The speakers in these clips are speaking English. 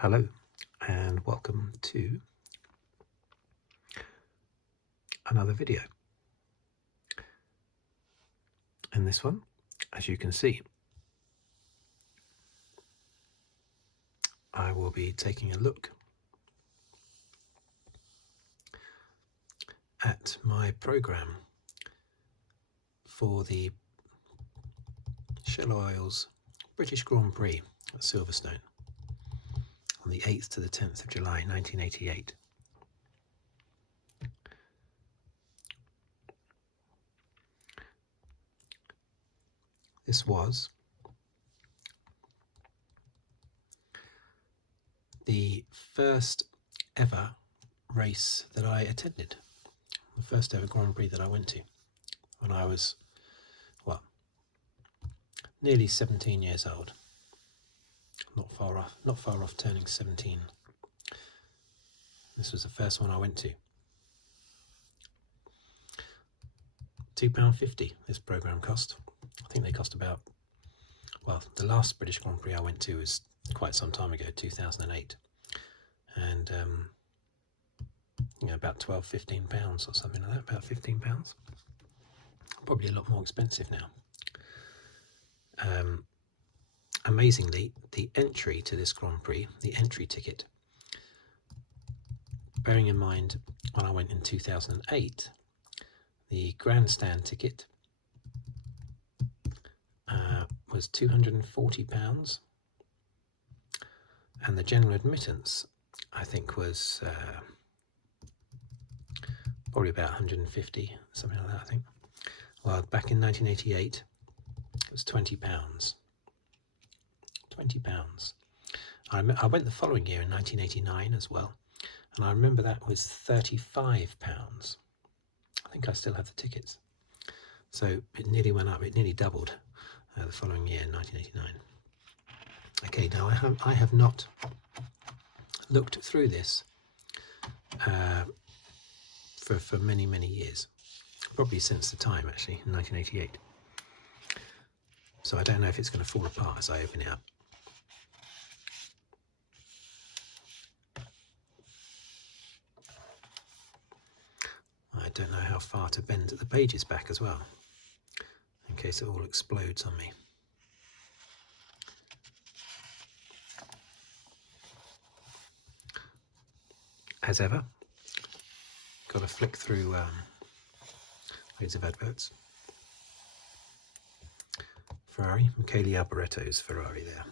Hello and welcome to another video. In this one, as you can see, I will be taking a look at my program for the Shell Oil's British Grand Prix at Silverstone on the 8th to the 10th of July 1988. This was the first ever race that I attended, the first ever Grand Prix that I went to when I was, well, nearly 17 years old. Not far off turning 17. This was the first one I went to. £2.50 this programme cost. I think they cost about, well, the last British Grand Prix I went to was quite some time ago, 2008. And, about £12-15 or something like that, about £15. Probably a lot more expensive now. Amazingly, the entry to this Grand Prix, the entry ticket, bearing in mind when I went in 2008, the grandstand ticket was £240, and the general admittance, I think, was probably about 150, something like that, I think. Well, back in 1988, it was £20. £20. I went the following year in 1989 as well, and I remember that was £35. I think I still have the tickets. So it nearly went up, it nearly doubled the following year in 1989. Okay, now I have not looked through this for many, many years, probably since the time actually, in 1988. So I don't know if it's going to fall apart as I open it up. I don't know how far to bend the pages back as well, in case it all explodes on me. As ever, got to flick through loads of adverts. Ferrari, Michele Alboretto's Ferrari there.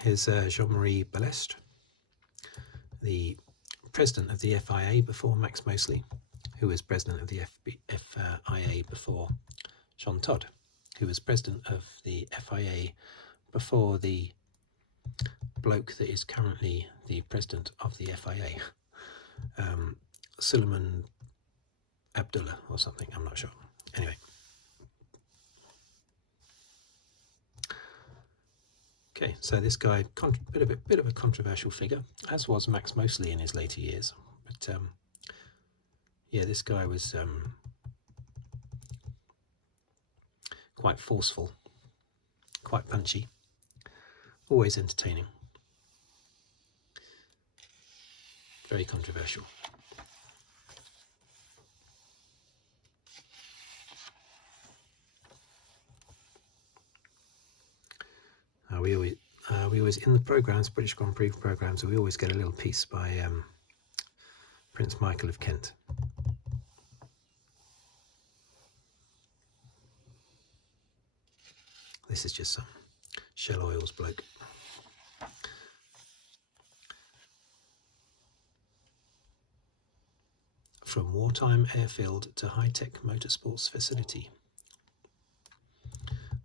Here's Jean-Marie Balestre, the president of the FIA before Max Mosley, who was president of the FIA before Jean Todt, who was president of the FIA before the bloke that is currently the president of the FIA, Suleiman Abdullah or something, I'm not sure. Anyway. Okay, so this guy, bit of a controversial figure, as was Max Mosley in his later years. But yeah, this guy was quite forceful, quite punchy, always entertaining, very controversial. We always in the programs, British Grand Prix programs, we always get a little piece by Prince Michael of Kent. This is just some Shell Oil's bloke. From wartime airfield to high-tech motorsports facility.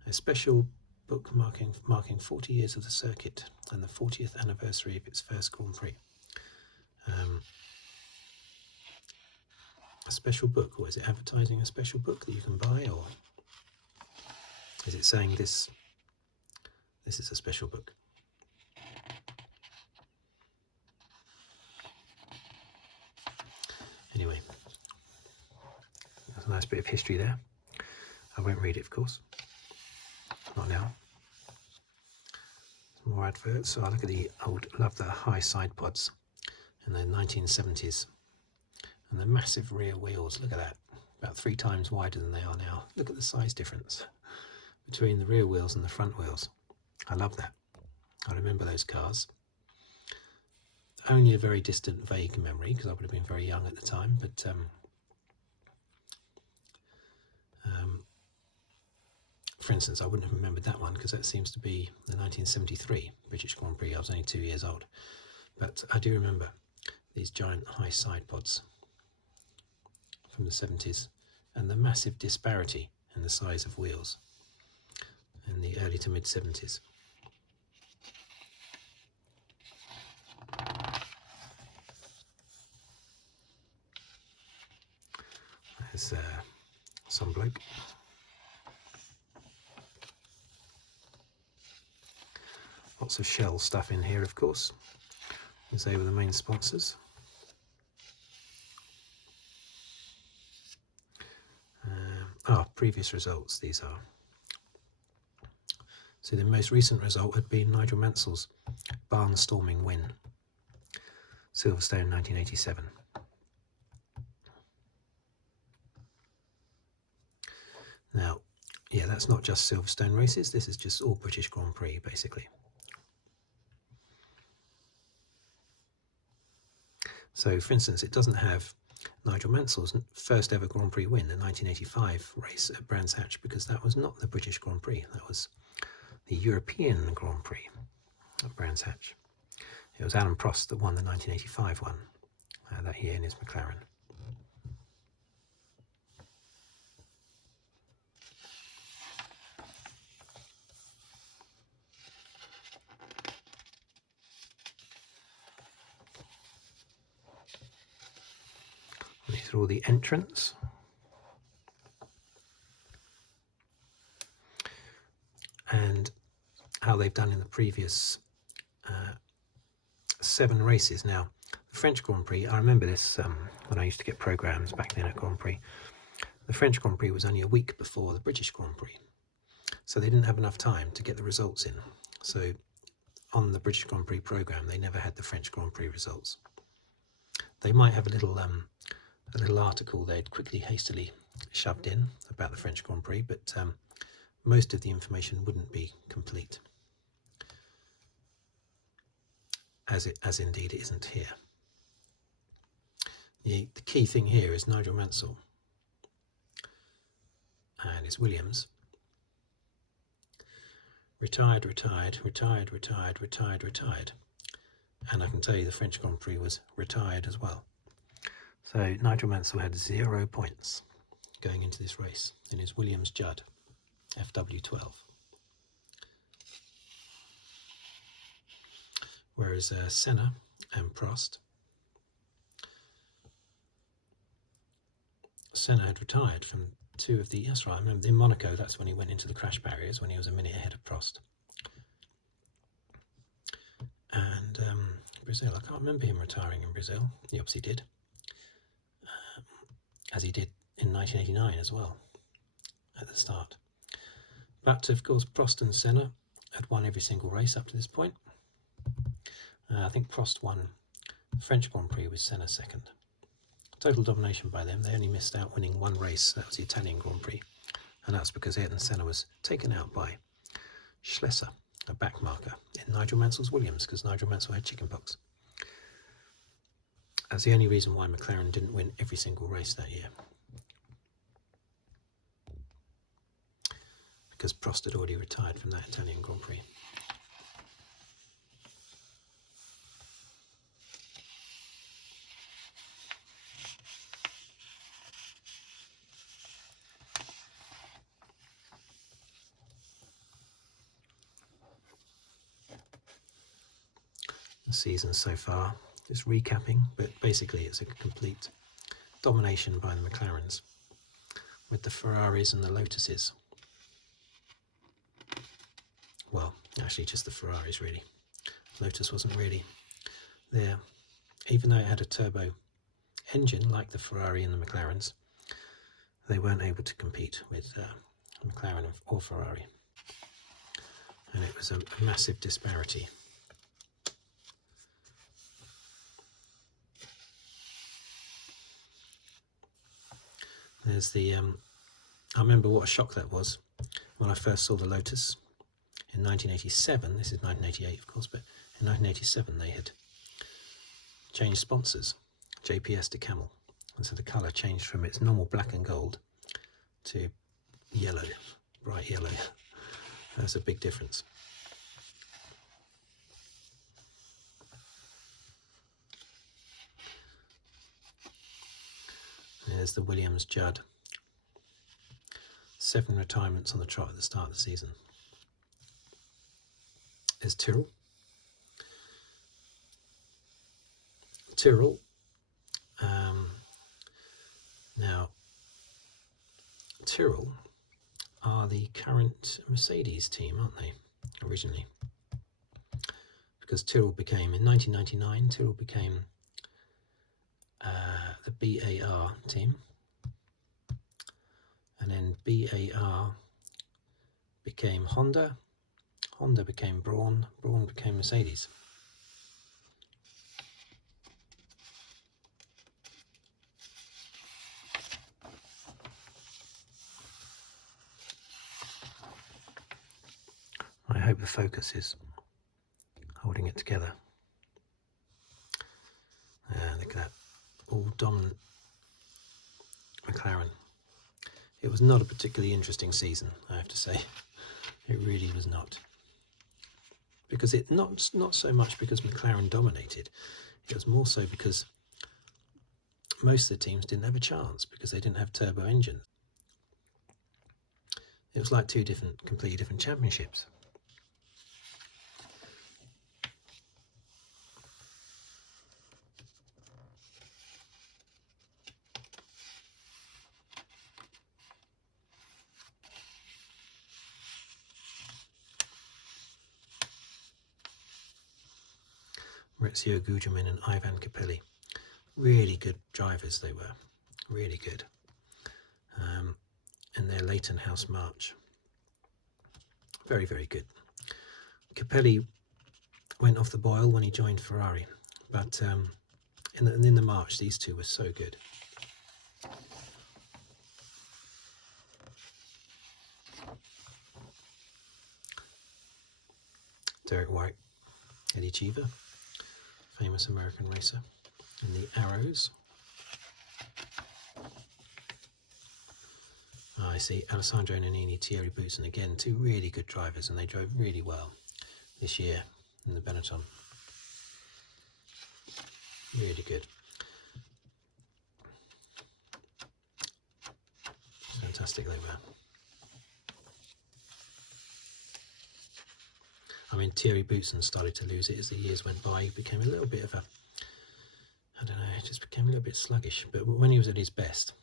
A special book marking 40 years of the circuit and the 40th anniversary of its first Grand Prix. A special book, or is it advertising a special book that you can buy, or is it saying this is a special book? Anyway, that's a nice bit of history there. I won't read it, of course. Not now. more adverts. So I look at the old, love the high side pods in the 1970s, and the massive rear wheels. Look at that, about 3 times wider than they are now. Look at the size difference between the rear wheels and the front wheels. I love that. I remember those cars. Only a very distant, vague memory, because I would have been very young at the time, but for instance, I wouldn't have remembered that one because that seems to be the 1973 British Grand Prix. I was only 2 years old, but I do remember these giant high side pods from the 70s and the massive disparity in the size of wheels in the early to mid 70s. There's some bloke. Lots of Shell stuff in here, of course, as they were the main sponsors. Previous results, these are. So the most recent result had been Nigel Mansell's barnstorming win, Silverstone 1987. Now, yeah, that's not just Silverstone races, this is just all British Grand Prix, basically. So, for instance, it doesn't have Nigel Mansell's first ever Grand Prix win, the 1985 race at Brands Hatch, because that was not the British Grand Prix, that was the European Grand Prix at Brands Hatch. It was Alan Prost that won the 1985 one that year in his McLaren. These are all the entrants. And how they've done in the previous 7 races. Now, the French Grand Prix, I remember this when I used to get programmes back then at Grand Prix. The French Grand Prix was only a week before the British Grand Prix. So they didn't have enough time to get the results in. So on the British Grand Prix programme, they never had the French Grand Prix results. They might have a little article they'd quickly, hastily shoved in about the French Grand Prix, but most of the information wouldn't be complete, as indeed it isn't here. The key thing here is Nigel Mansell and his Williams. Retired. And I can tell you the French Grand Prix was retired as well. So Nigel Mansell had 0 points going into this race in his Williams Judd FW12. Whereas Senna and Prost, Senna had retired from 2 of the, that's right, I remember in Monaco, that's when he went into the crash barriers, when he was a minute ahead of Prost. And Brazil, I can't remember him retiring in Brazil. He obviously did, as he did in 1989 as well, at the start. But of course, Prost and Senna had won every single race up to this point. I think Prost won the French Grand Prix with Senna second. Total domination by them. They only missed out winning 1 race, that was the Italian Grand Prix. And that's because Ayrton Senna was taken out by Schlesser, a backmarker, in Nigel Mansell's Williams, because Nigel Mansell had chickenpox. That's the only reason why McLaren didn't win every single race that year. Because Prost had already retired from that Italian Grand Prix. The season so far is recapping, but basically it's a complete domination by the McLarens, with the Ferraris and the Lotuses. Well, actually just the Ferraris really. Lotus wasn't really there. Even though it had a turbo engine like the Ferrari and the McLarens, they weren't able to compete with McLaren or Ferrari. And it was a massive disparity There's the, I remember what a shock that was when I first saw the Lotus in 1987. This is 1988, of course, but in 1987 they had changed sponsors, JPS to Camel, and so the colour changed from its normal black and gold to yellow, bright yellow. That's a big difference. There's the Williams Judd. 7 retirements on the trot at the start of the season. There's Tyrrell. Now, Tyrrell are the current Mercedes team, aren't they, originally? Because Tyrrell became, in 1999, Tyrrell became the BAR team. And then BAR became Honda. Honda became Braun. Braun became Mercedes. I hope the focus is holding it together. Look at that, all dominant McLaren. It was not a particularly interesting season, I have to say. It really was not. Because not so much because McLaren dominated, it was more so because most of the teams didn't have a chance because they didn't have turbo engines. It was like two completely different championships. Maurizio Gugelmin and Ivan Capelli. Really good drivers they were, really good. And their Leighton House March. Very, very good. Capelli went off the boil when he joined Ferrari, but in the March, these two were so good. Derek White, Eddie Cheever, famous American racer, and the Arrows. I see Alessandro Nannini, Thierry Boutsen, again, two really good drivers, and they drove really well this year in the Benetton. Really good. Fantastic they were. I mean, Thierry Boutsen started to lose it as the years went by. He became a little bit of a, I don't know, just became a little bit sluggish. But when he was at his best,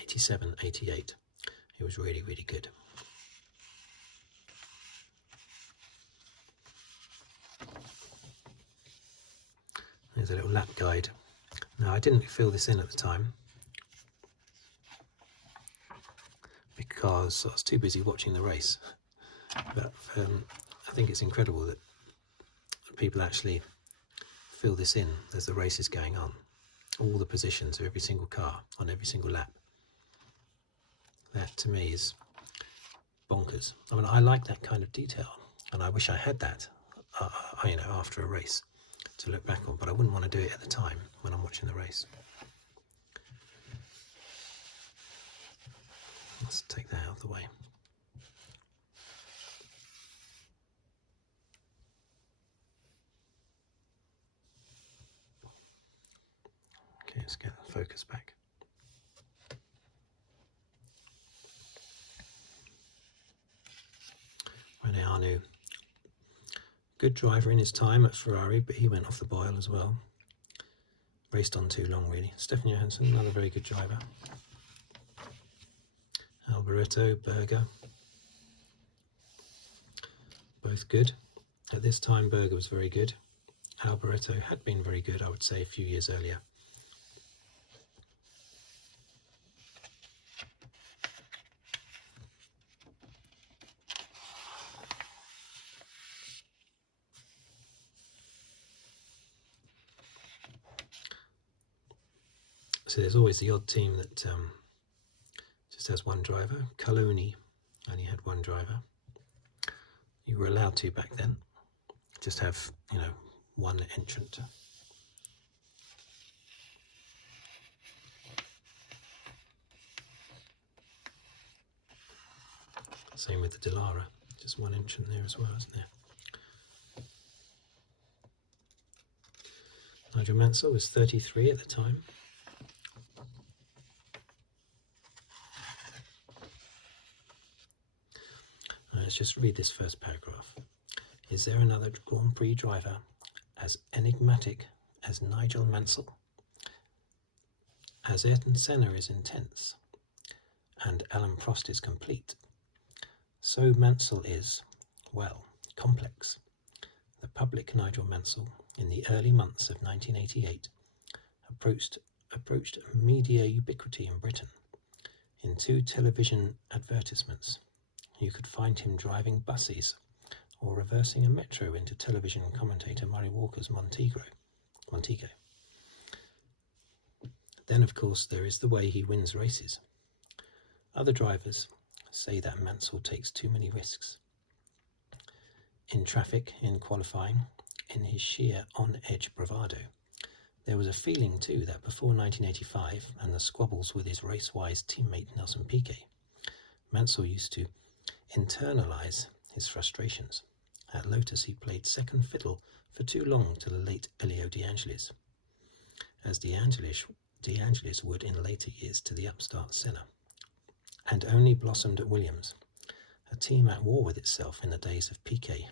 87, 88, he was really, really good. There's a little lap guide. Now, I didn't fill this in at the time because I was too busy watching the race. But I think it's incredible that people actually fill this in as the race is going on. All the positions of every single car on every single lap. That to me is bonkers. I mean, I like that kind of detail, and I wish I had that, after a race to look back on. But I wouldn't want to do it at the time when I'm watching the race. Let's take that out of the way. Okay, let's get the focus back. Rene Arnoux, good driver in his time at Ferrari, but he went off the boil as well. Raced on too long, really. Stefan Johansson, another very good driver. Alboreto, Berger, both good. At this time, Berger was very good. Alboreto had been very good, I would say, a few years earlier. So there's always the odd team that just has one driver. Coloni only had one driver. You were allowed to back then. Just have, one entrant. Same with the Delara, just one entrant there as well, isn't there? Nigel Mansell was 33 at the time. Let's just read this first paragraph. Is there another Grand Prix driver as enigmatic as Nigel Mansell? As Ayrton Senna is intense and Alan Prost is complete, so Mansell is, well, complex. The public Nigel Mansell, in the early months of 1988, approached media ubiquity in Britain. In 2 television advertisements, you could find him driving buses or reversing a metro into television commentator Murray Walker's Montego. Then, of course, there is the way he wins races. Other drivers say that Mansell takes too many risks. In traffic, in qualifying, in his sheer on-edge bravado. There was a feeling too that before 1985 and the squabbles with his race-wise teammate Nelson Piquet, Mansell used to internalise his frustrations. At Lotus he played second fiddle for too long to the late Elio De Angelis, as De Angelis would in later years to the upstart Senna, and only blossomed at Williams, a team at war with itself in the days of Piquet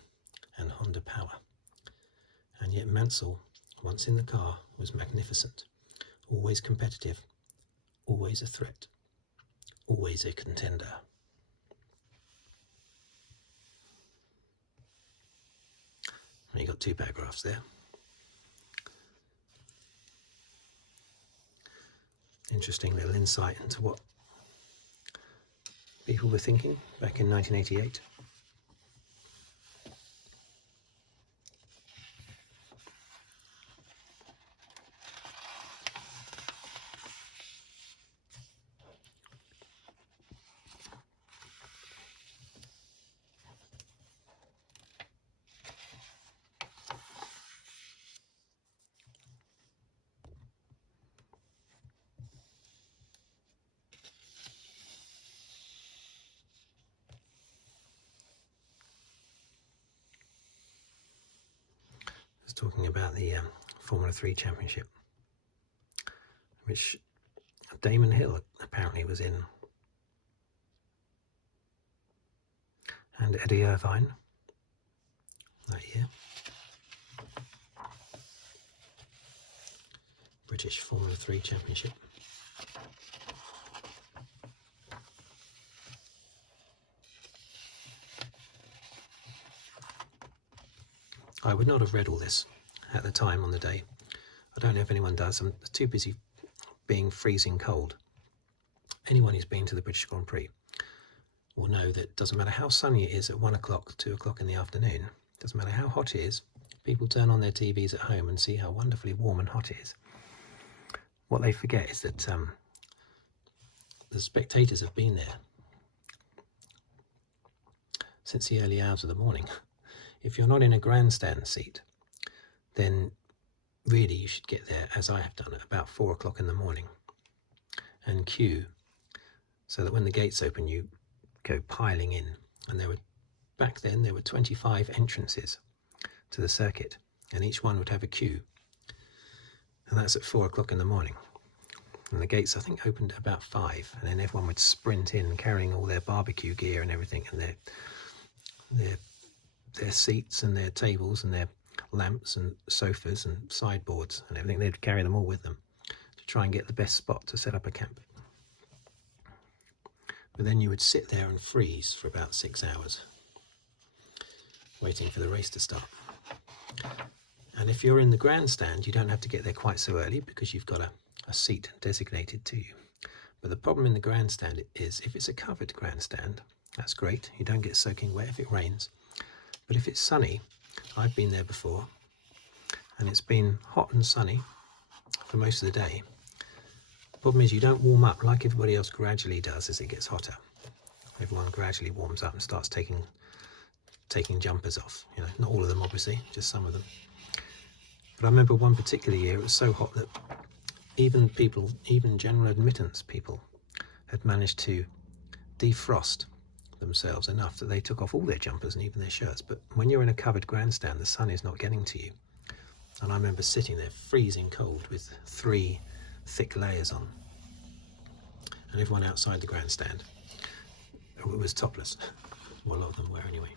and Honda power. And yet Mansell, once in the car, was magnificent, always competitive, always a threat, always a contender. And you got 2 paragraphs there. Interesting little insight into what people were thinking back in 1988. Talking about the Formula 3 Championship, which Damon Hill apparently was in, and Eddie Irvine that year. British Formula 3 Championship. I would not have read all this at the time on the day. I don't know if anyone does. I'm too busy being freezing cold. Anyone who's been to the British Grand Prix will know that it doesn't matter how sunny it is at 1 o'clock, 2 o'clock in the afternoon, it doesn't matter how hot it is, people turn on their TVs at home and see how wonderfully warm and hot it is. What they forget is that the spectators have been there since the early hours of the morning. If you're not in a grandstand seat, then really you should get there, as I have done, at about 4 o'clock in the morning and queue so that when the gates open you go piling in. And back then there were 25 entrances to the circuit and each one would have a queue, and that's at 4 o'clock in the morning. And the gates, I think, opened at about 5, and then everyone would sprint in carrying all their barbecue gear and everything, and their seats and their tables and their lamps and sofas and sideboards and everything. They'd carry them all with them to try and get the best spot to set up a camp. But then you would sit there and freeze for about 6 hours waiting for the race to start. And if you're in the grandstand, you don't have to get there quite so early because you've got a seat designated to you. But the problem in the grandstand is if it's a covered grandstand, that's great. You don't get soaking wet if it rains. But if it's sunny, I've been there before, and it's been hot and sunny for most of the day, Problem is you don't warm up like everybody else gradually does as it gets hotter. Everyone gradually warms up and starts taking jumpers off. You know, not all of them obviously, just some of them. But I remember one particular year it was so hot that even general admittance people had managed to defrost themselves enough that they took off all their jumpers and even their shirts. But when you're in a covered grandstand, the sun is not getting to you. And I remember sitting there freezing cold with 3 thick layers on, and everyone outside the grandstand was topless. Well, a lot of them were anyway.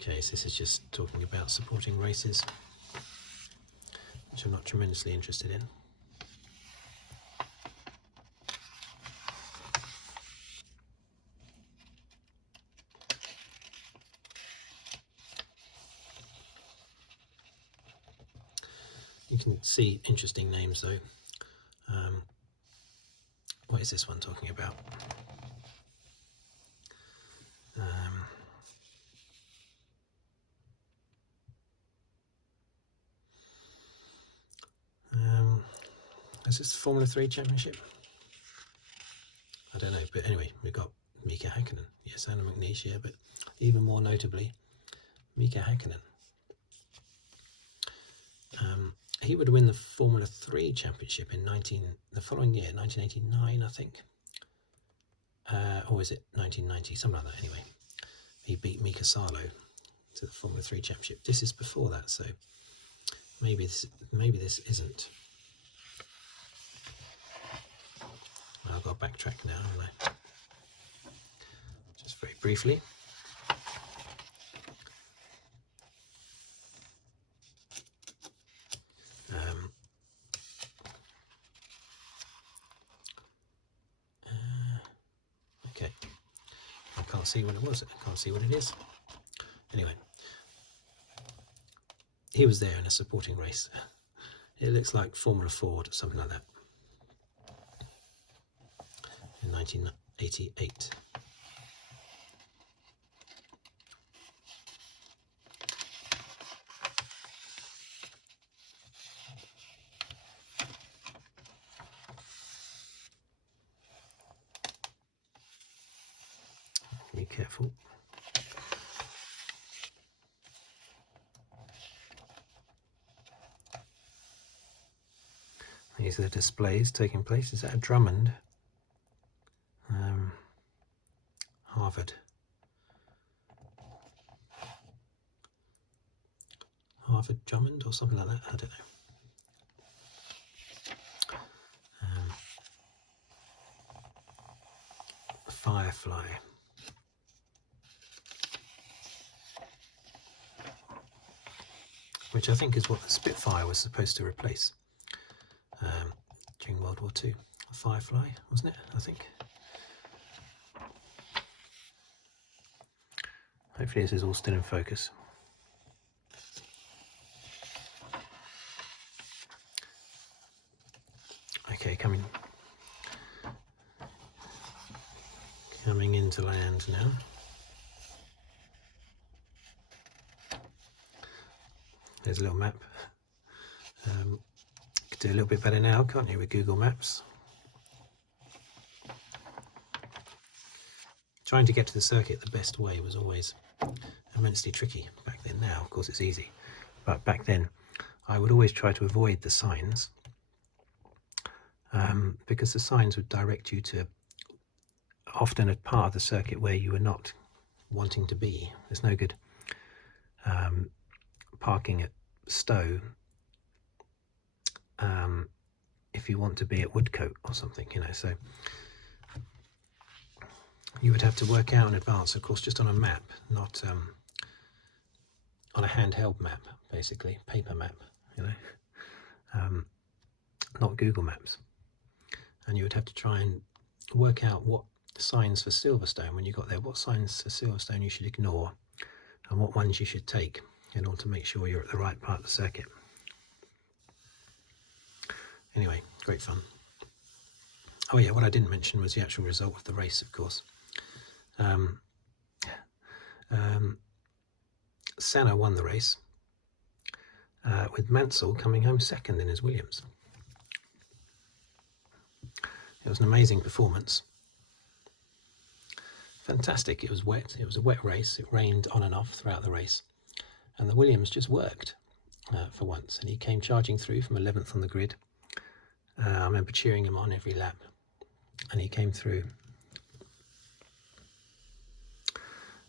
Okay, so this is just talking about supporting races, which I'm not tremendously interested in. You can see interesting names though. What is this one talking about? Is this the Formula 3 Championship? I don't know, but anyway, we've got Mika Häkkinen. Yes, Anna McNeish, yeah, but even more notably, Mika Häkkinen. He would win the Formula 3 Championship in the following year, 1989, I think. Or is it 1990? Something like that, anyway. He beat Mika Salo to the Formula 3 Championship. This is before that, so maybe this isn't. I've got to backtrack now, haven't I? Just very briefly. Okay, I can't see what it was. I can't see what it is. Anyway, he was there in a supporting race. It looks like Formula Ford or something like that. In 1988. Be careful. These are the displays taking place. Is that a Drummond? Harvard Drummond or something like that. I don't know. Firefly. Which I think is what the Spitfire was supposed to replace during World War II. A Firefly, wasn't it? I think. Hopefully this is all still in focus. Okay, coming into land now. There's a little map. Could do a little bit better now, can't you, with Google Maps? Trying to get to the circuit the best way was always immensely tricky back then. Now, of course, it's easy. But back then, I would always try to avoid the signs because the signs would direct you to often a part of the circuit where you were not wanting to be. There's no good parking at Stowe if you want to be at Woodcote or something, you know. So you would have to work out in advance, of course, just on a map, not on a handheld map, basically, paper map, you know, not Google Maps. And you would have to try and work out what signs for Silverstone, when you got there, what signs for Silverstone you should ignore and what ones you should take in order to make sure you're at the right part of the circuit. Anyway, great fun. Oh yeah, what I didn't mention was the actual result of the race, of course. Senna won the race, with Mansell coming home second in his Williams. It was an amazing performance. Fantastic. It was wet. It was a wet race. It rained on and off throughout the race. And the Williams just worked for once. And he came charging through from 11th on the grid. I remember cheering him on every lap. And he came through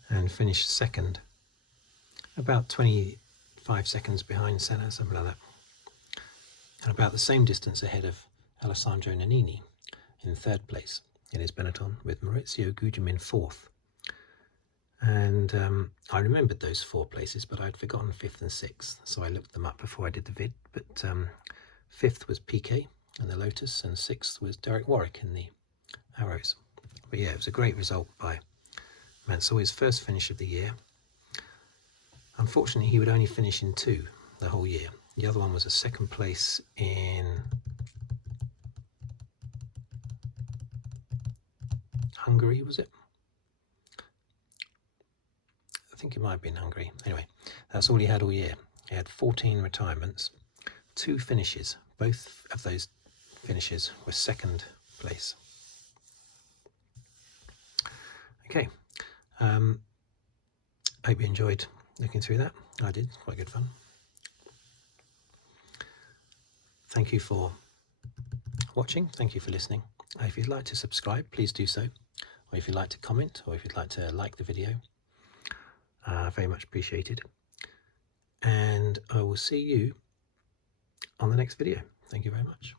and finished second, about 25 seconds behind Senna, something like that. And about the same distance ahead of Alessandro Nannini in third place in his Benetton, with Maurizio Gugelmin fourth. And I remembered those 4 places, but I'd forgotten 5th and 6th, so I looked them up before I did the vid. But 5th was Piquet in the Lotus, and 6th was Derek Warwick in the Arrows. But yeah, it was a great result by Mansell, his first finish of the year. Unfortunately, he would only finish in 2 the whole year. The other one was a second place in Hungary, was it? I think it might have been Hungary. Anyway, that's all he had all year. He had 14 retirements, 2 finishes. Both of those finishes were second place. Okay, hope you enjoyed looking through that. I did, quite good fun. Thank you for watching. Thank you for listening. If you'd like to subscribe, please do so. Or if you'd like to comment, or if you'd like to like the video, very much appreciated. And I will see you on the next video. Thank you very much.